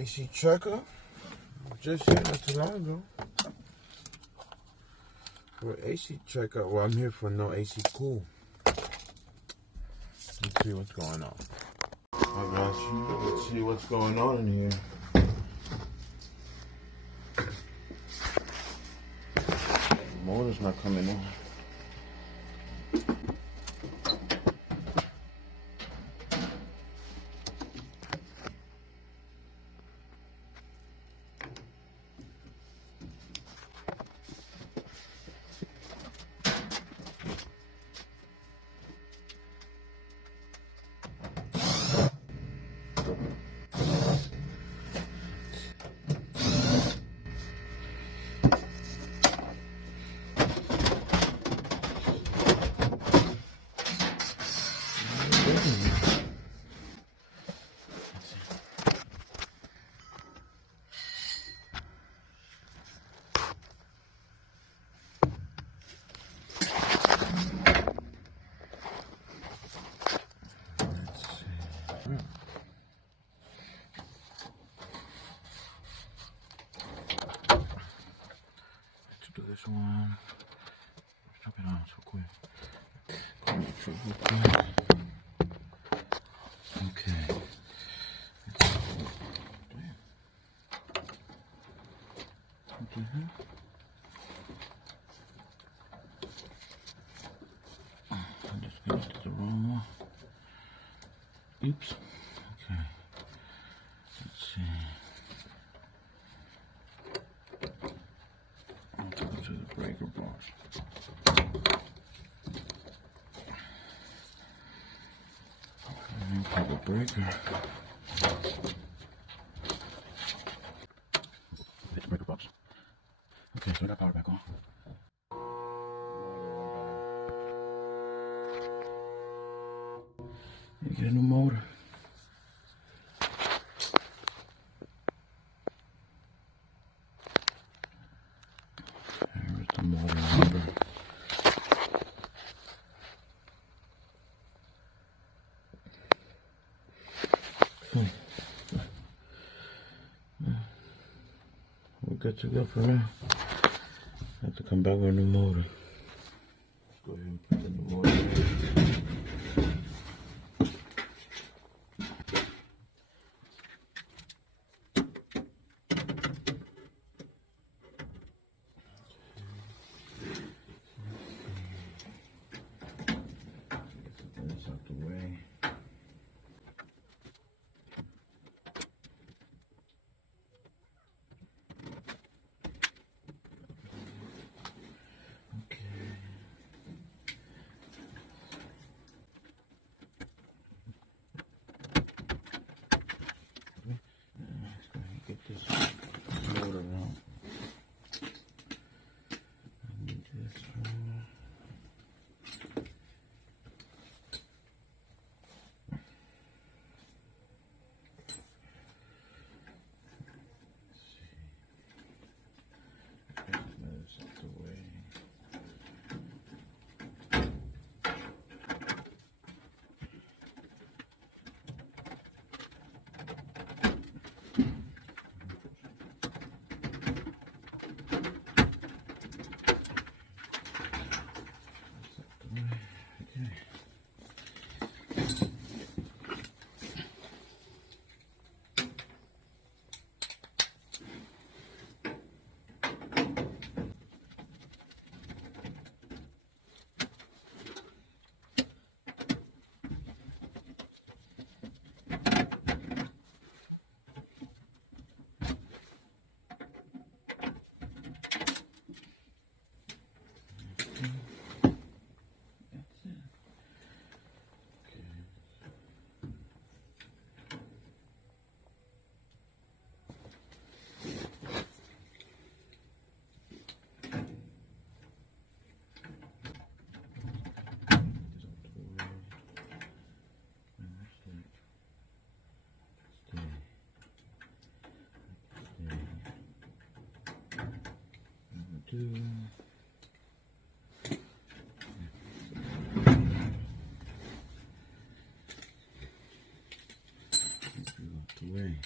AC checker. Just here not too long ago. For AC checker. Well, I'm here for no AC cool. Let's see what's going on. I got you. Let's see what's going on in here. The motor's not coming on. Do this one. Strap it on so quick. Okay. I just finished the wrong one. Oops. Okay. Let's see. I'll go to the breaker box. Into the breaker. Hit the breaker box. Okay, so I got power back on. You get a new motor. There's the motor number. We're good to go for now. I have to come back with a new motor. Let's go ahead and put the new motor in. Get this motor out. I need this one. Way.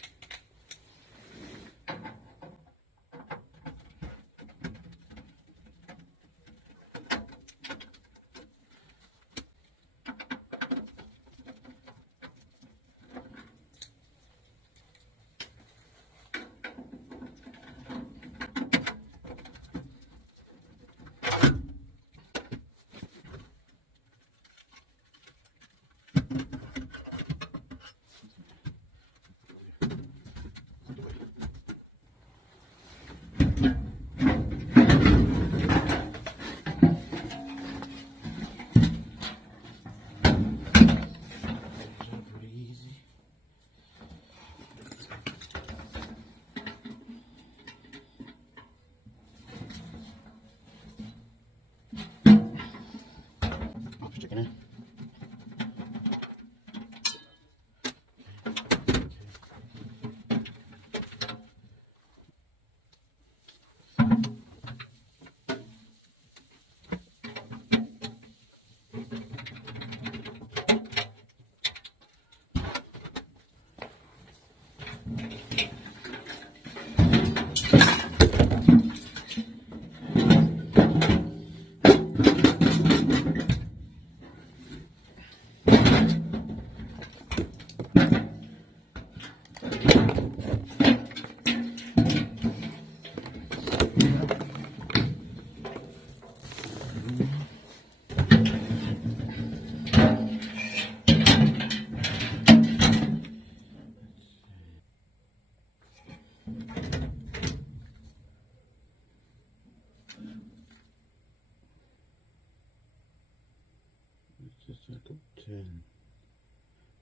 10.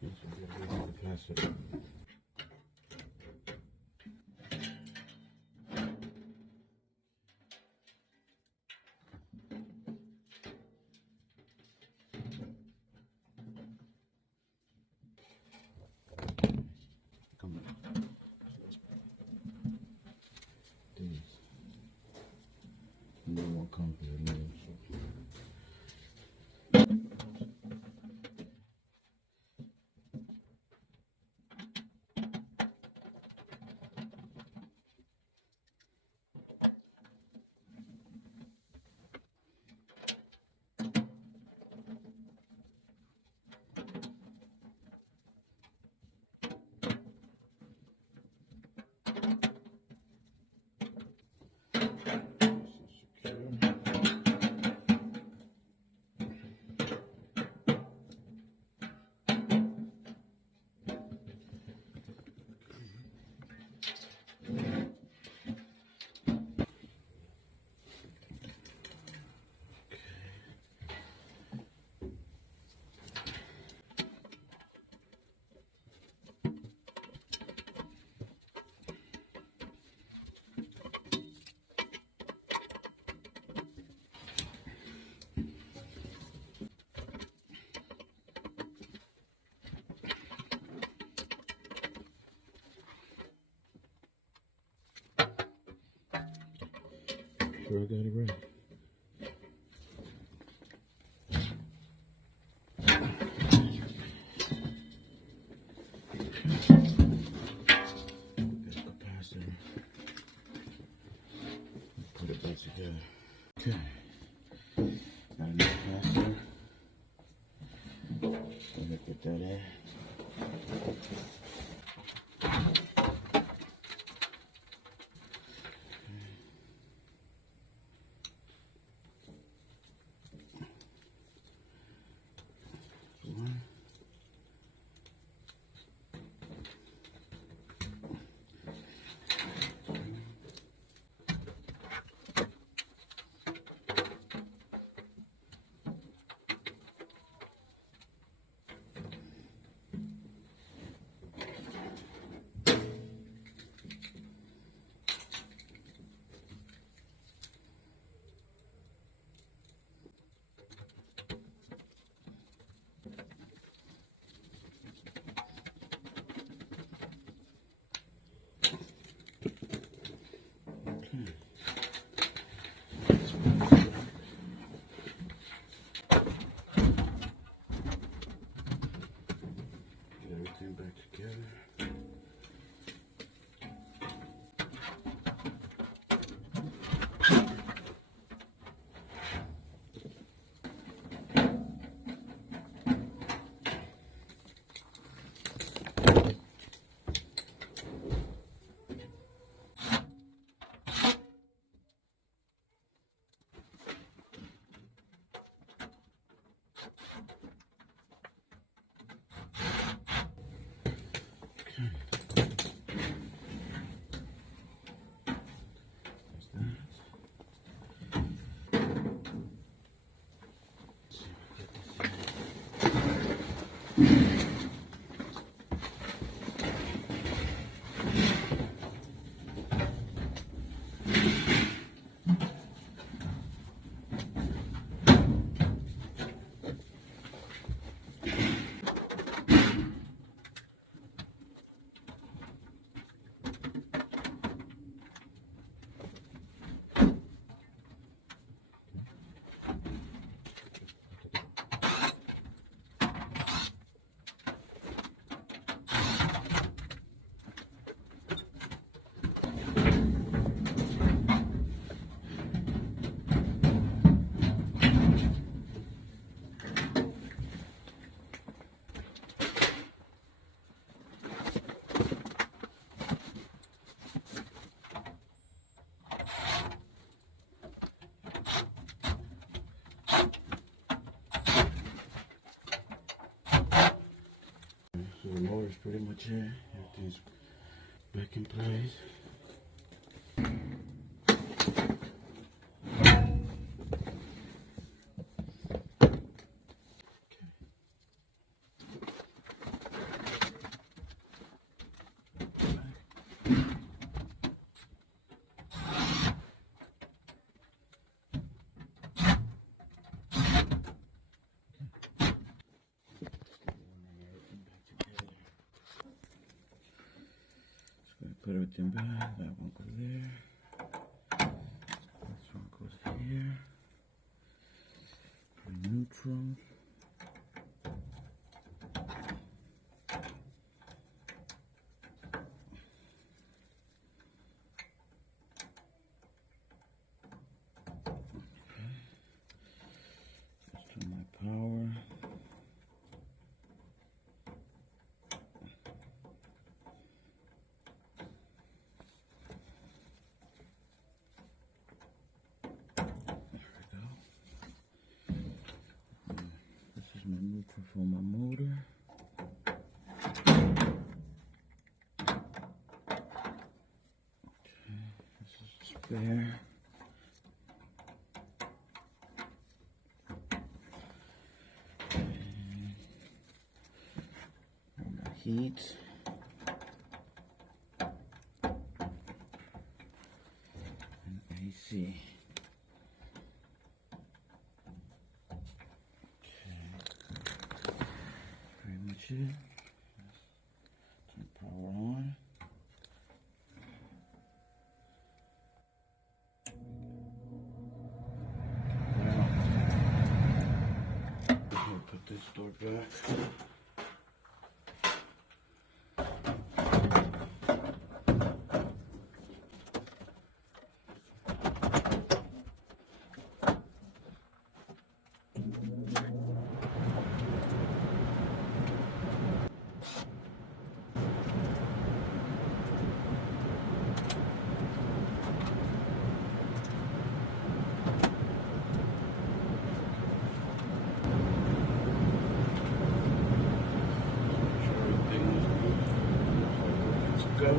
Yes, we'll get the capacitor. Come on. These. No more comfortable names. Sure, I got it right. Capacitor. Put it back together. Okay. Got a new capacitor. Let me put that in. One. Get everything back together. So the motor's pretty much here. Everything's back in place. Put everything back. That one goes there. This one goes here. For neutrals. Power. There we go. This is my neutral for my motor. Okay, this is the spare. Heat. And AC. Okay. Pretty much it. Turn power on. Now, put this door back. Go.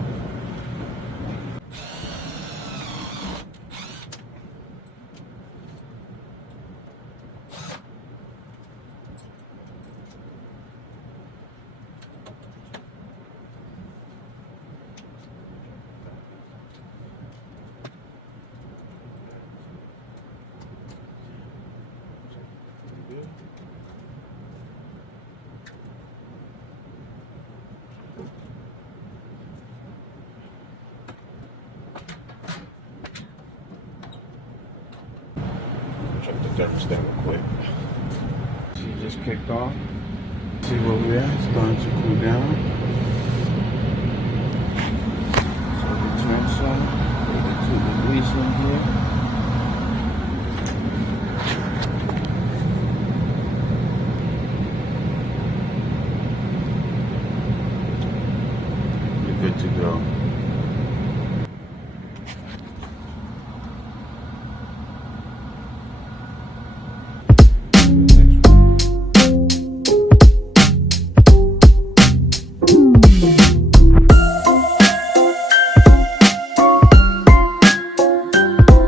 Check the thermostat real quick. She just kicked off. See where we're at. It's starting to cool down. So we turn some. We get to release in here.